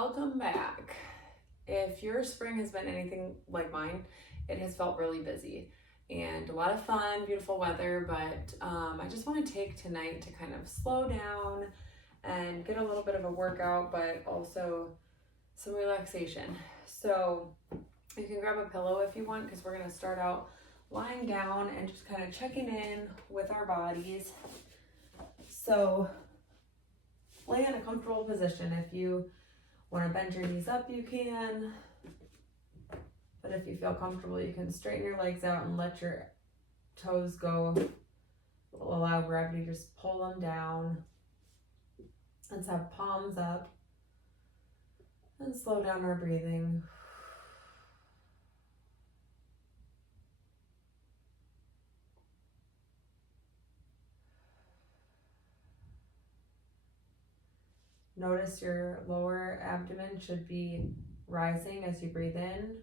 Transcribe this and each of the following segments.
Welcome back. If your spring has been anything like mine, it has felt really busy and a lot of fun, beautiful weather, but I just want to take tonight to kind of slow down and get a little bit of a workout, but also some relaxation. So you can grab a pillow if you want, because we're going to start out lying down and just kind of checking in with our bodies. So lay in a comfortable position. If you want to bend your knees up, you can. But if you feel comfortable, you can straighten your legs out and let your toes go. We'll allow gravity to just pull them down. Let's have palms up. And slow down our breathing. Notice your lower abdomen should be rising as you breathe in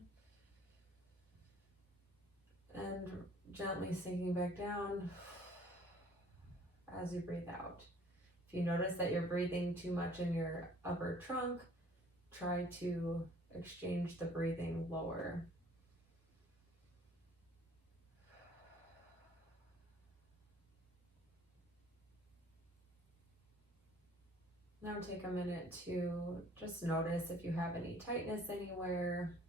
and gently sinking back down as you breathe out. If you notice that you're breathing too much in your upper trunk, try to exchange the breathing lower. Now take a minute to just notice if you have any tightness anywhere.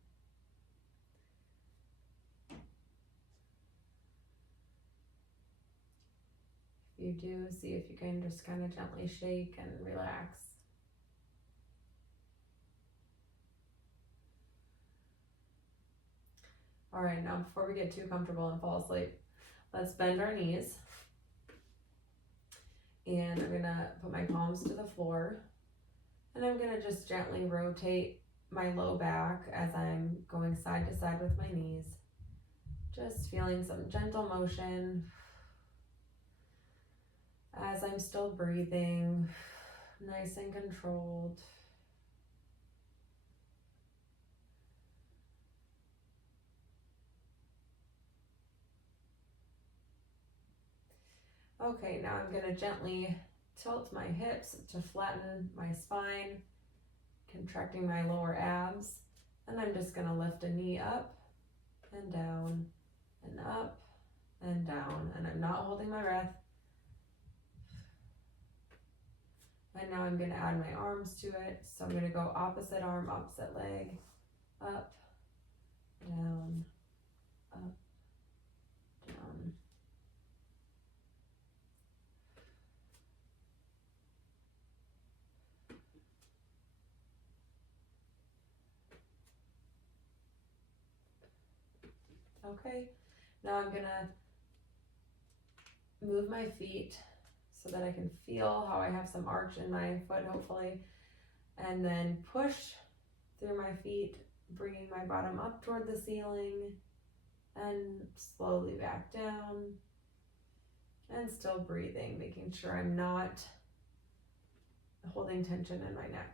If you do, see if you can just kind of gently shake and relax. All right, now before we get too comfortable and fall asleep, let's bend our knees. And I'm gonna put my palms to the floor. And I'm gonna just gently rotate my low back as I'm going side to side with my knees. Just feeling some gentle motion as I'm still breathing, nice and controlled. Okay, now I'm gonna gently tilt my hips to flatten my spine, contracting my lower abs. And I'm just gonna lift a knee up and down and up and down. And I'm not holding my breath. And now I'm gonna add my arms to it. So I'm gonna go opposite arm, opposite leg, up, down, up, down. Okay, now I'm gonna move my feet so that I can feel how I have some arch in my foot, hopefully, and then push through my feet, bringing my bottom up toward the ceiling and slowly back down, and still breathing, making sure I'm not holding tension in my neck.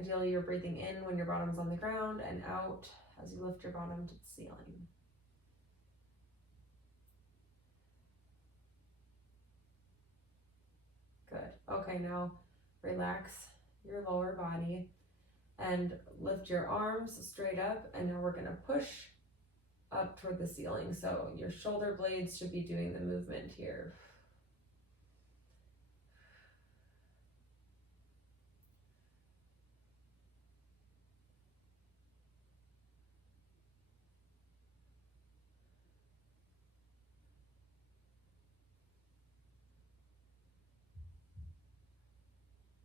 Ideally, you're breathing in when your bottom's on the ground and out as you lift your bottom to the ceiling. Good. Okay, now relax your lower body and lift your arms straight up, and now we're gonna push up toward the ceiling. So your shoulder blades should be doing the movement here.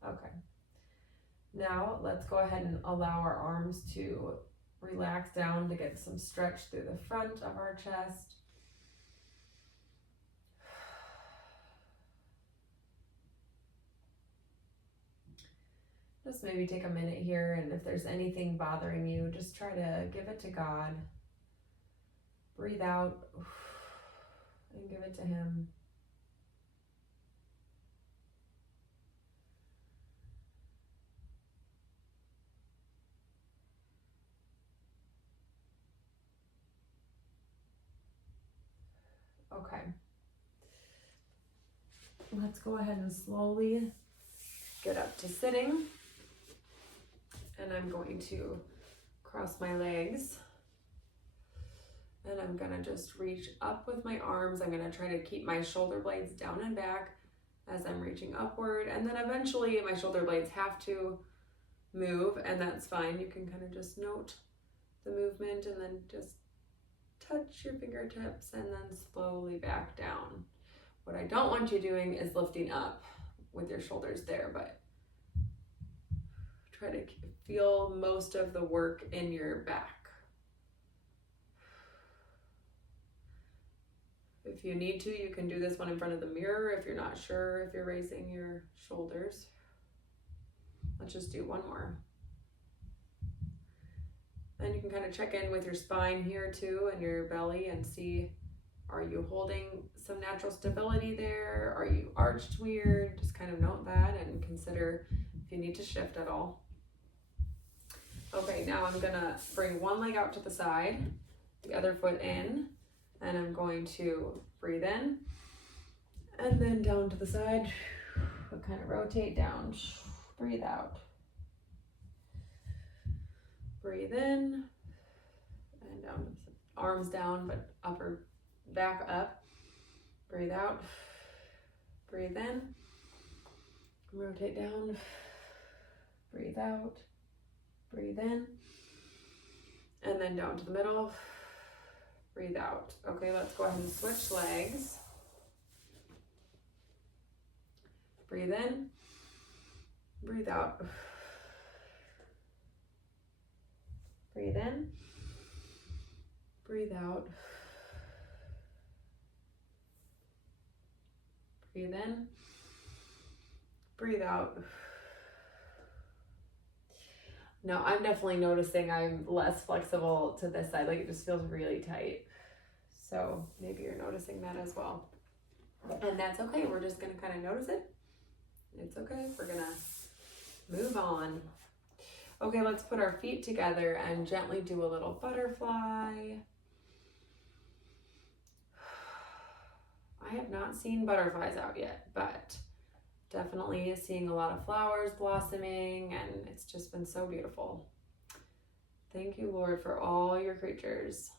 Okay. Now let's go ahead and allow our arms to relax down to get some stretch through the front of our chest. Just maybe take a minute here, and if there's anything bothering you, just try to give it to God. Breathe out and give it to Him. Okay. Let's go ahead and slowly get up to sitting. And I'm going to cross my legs. And I'm gonna just reach up with my arms. I'm gonna try to keep my shoulder blades down and back as I'm reaching upward. And then eventually my shoulder blades have to move, and that's fine. You can kind of just note the movement and then just touch your fingertips and then slowly back down. What I don't want you doing is lifting up with your shoulders there, but try to feel most of the work in your back. If you need to, you can do this one in front of the mirror if you're not sure if you're raising your shoulders. Let's just do one more. And you can kind of check in with your spine here too and your belly and see, are you holding some natural stability there? Are you arched weird? Just kind of note that and consider if you need to shift at all. Okay, now I'm gonna bring one leg out to the side, the other foot in, and I'm going to breathe in and then down to the side, kind of rotate down, breathe out. Breathe in and down, arms down, but upper back up. Breathe out, breathe in, rotate down, breathe out, breathe in, and then down to the middle, breathe out. Okay, let's go ahead and switch legs. Breathe in, breathe out. Breathe in, breathe out. Breathe in, breathe out. Now I'm definitely noticing I'm less flexible to this side, like it just feels really tight. So maybe you're noticing that as well. And that's okay, we're just gonna kind of notice it. It's okay, we're gonna move on. Okay, let's put our feet together and gently do a little butterfly. I have not seen butterflies out yet, but definitely seeing a lot of flowers blossoming, and it's just been so beautiful. Thank you, Lord, for all your creatures,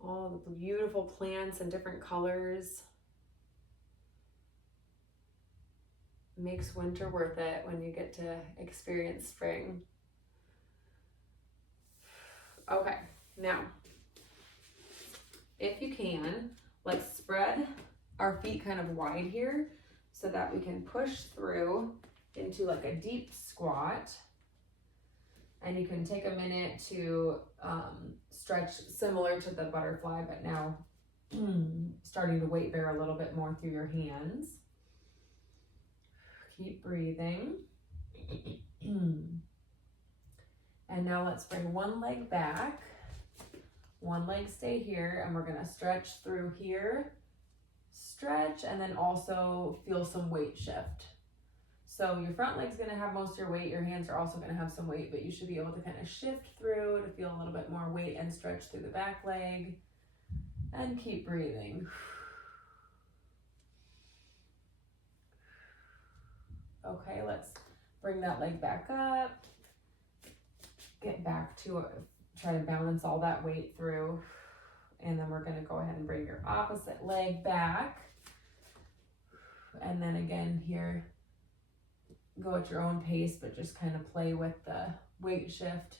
all the beautiful plants and different colors. It makes winter worth it when you get to experience spring. Okay, now, if you can, let's spread our feet kind of wide here so that we can push through into like a deep squat. And you can take a minute to stretch similar to the butterfly, but now starting to weight bear a little bit more through your hands. Keep breathing. And now let's bring one leg back. One leg stay here, and we're gonna stretch through here. Stretch, and then also feel some weight shift. So your front leg's gonna have most of your weight, your hands are also gonna have some weight, but you should be able to kind of shift through to feel a little bit more weight and stretch through the back leg. And keep breathing. Okay, let's bring that leg back up. Get back to it. Try to balance all that weight through. And then we're gonna go ahead and bring your opposite leg back. And then again here, go at your own pace, but just kind of play with the weight shift.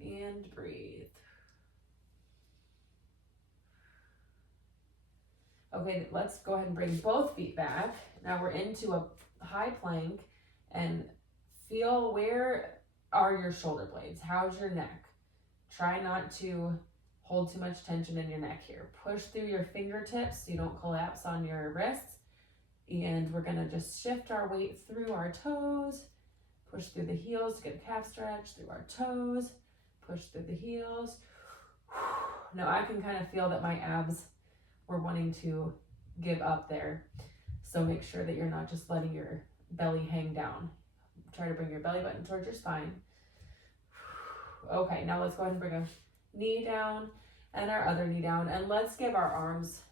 And breathe. Okay, let's go ahead and bring both feet back. Now we're into a high plank, and feel where are your shoulder blades? How's your neck? Try not to hold too much tension in your neck here. Push through your fingertips so you don't collapse on your wrists. And we're gonna just shift our weight through our toes. Push through the heels to get a calf stretch, through our toes. Push through the heels. Now I can kind of feel that my abs were wanting to give up there. So make sure that you're not just letting your belly hang down. Try to bring your belly button towards your spine. Okay, now let's go ahead and bring a knee down, and our other knee down. And let's give our arms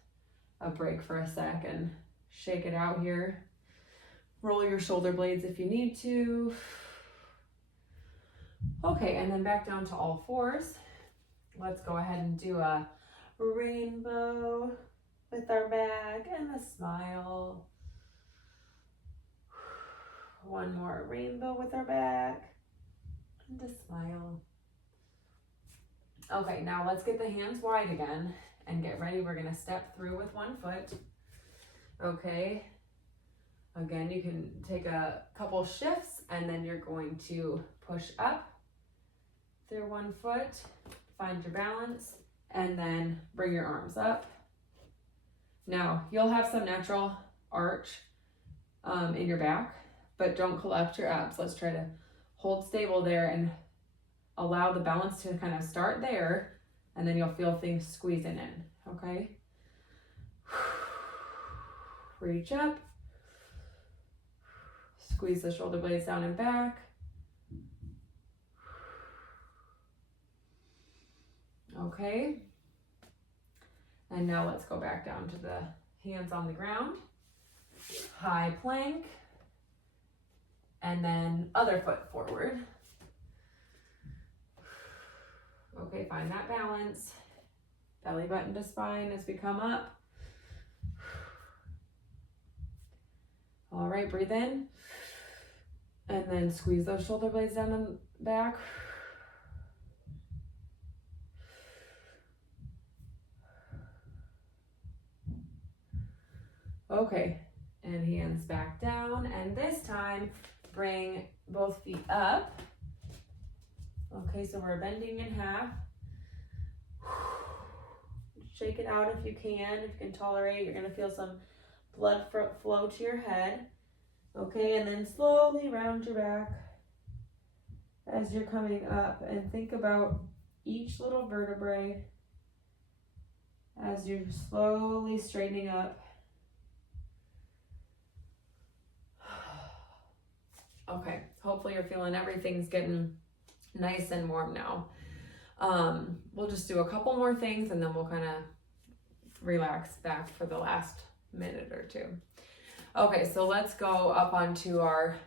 a break for a sec and shake it out here. Roll your shoulder blades if you need to. Okay, and then back down to all fours. Let's go ahead and do a rainbow with our back and a smile. One more rainbow with our back and a smile. Okay, now let's get the hands wide again and get ready. We're gonna step through with one foot. Okay, again, you can take a couple shifts and then you're going to push up through one foot, find your balance, and then bring your arms up. Now, you'll have some natural arch in your back, but don't collapse your abs. Let's try to hold stable there and allow the balance to kind of start there, and then you'll feel things squeezing in, okay? Reach up. Squeeze the shoulder blades down and back. Okay. And now let's go back down to the hands on the ground. High plank. And then other foot forward. Okay, find that balance. Belly button to spine as we come up. All right, breathe in. And then squeeze those shoulder blades down and back. Okay, and hands back down. And this time, bring both feet up. Okay, so we're bending in half. Shake it out if you can tolerate. You're gonna feel some blood flow to your head. Okay, and then slowly round your back as you're coming up, and think about each little vertebrae as you're slowly straightening up. Okay, hopefully you're feeling everything's getting nice and warm now. We'll just do a couple more things and then we'll kind of relax back for the last minute or two. Okay, so let's go up onto our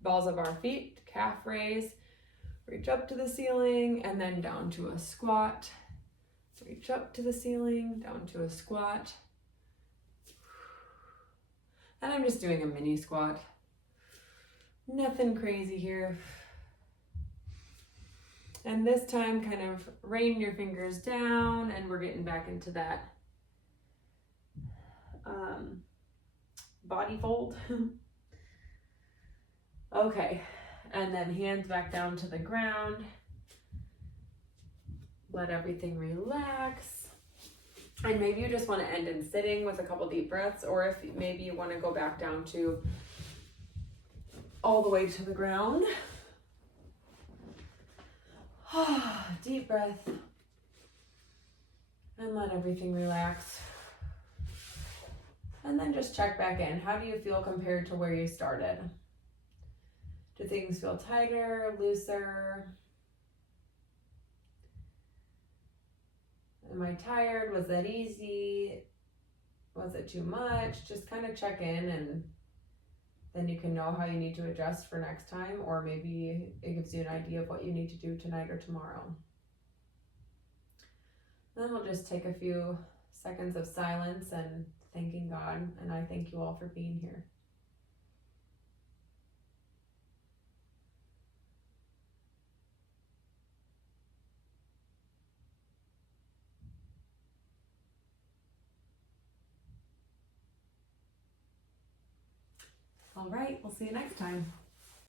balls of our feet, calf raise, reach up to the ceiling, and then down to a squat. Reach up to the ceiling, down to a squat. And I'm just doing a mini squat. Nothing crazy here. And this time, kind of rain your fingers down, and we're getting back into that body fold. Okay, and then hands back down to the ground. Let everything relax. And maybe you just want to end in sitting with a couple deep breaths, or if maybe you want to go back down to all the way to the ground. Deep breath. And let everything relax. And then just check back in. How do you feel compared to where you started? Do things feel tighter, looser? Am I tired? Was that easy? Was it too much? Just kind of check in, and then you can know how you need to adjust for next time, or maybe it gives you an idea of what you need to do tonight or tomorrow. Then we'll just take a few seconds of silence and thanking God, and I thank you all for being here. All right, we'll see you next time.